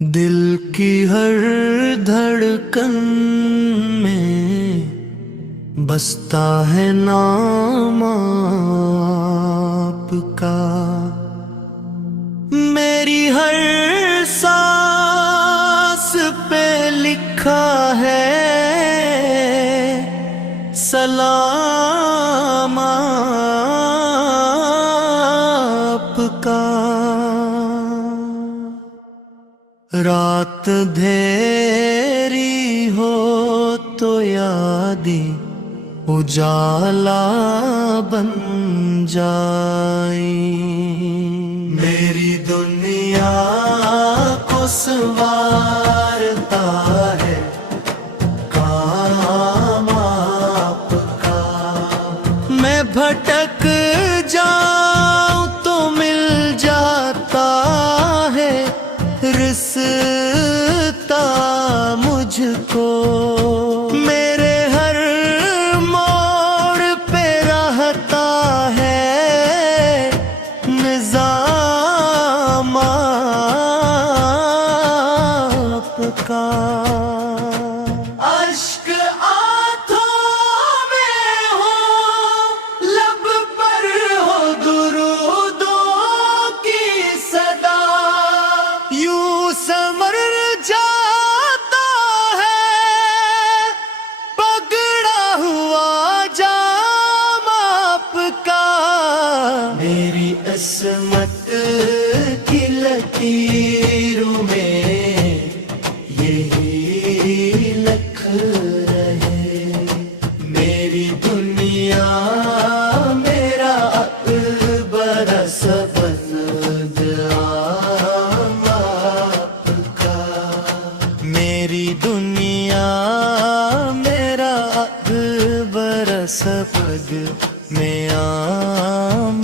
دل کی ہر دھڑکن میں بستا ہے نام آپ کا، میری ہر سانس پہ لکھا ہے سلام آپ کا۔ رات دھیری ہو تو یادیں اجالا بن جائیں، میری دنیا کو سنوارتا ہے کام آپ کا۔ میں بھٹک جاؤں تو مل جاتا ہے رستا مجھ کو، میرے ہر موڑ پہ رہتا ہے نظام آپ کا۔ اشک آنکھوں میں ہو، لب پر ہو درودوں کی صدا، یوں سمر جاتا ہے پگڑا ہوا جام آپ کا۔ میری عصمت کی لکیروں میں یہی لکھ رہے، میری دنیا میرا اکبر سبز عام آپ کا، میری دنیا میرا اکبر سبز میں عام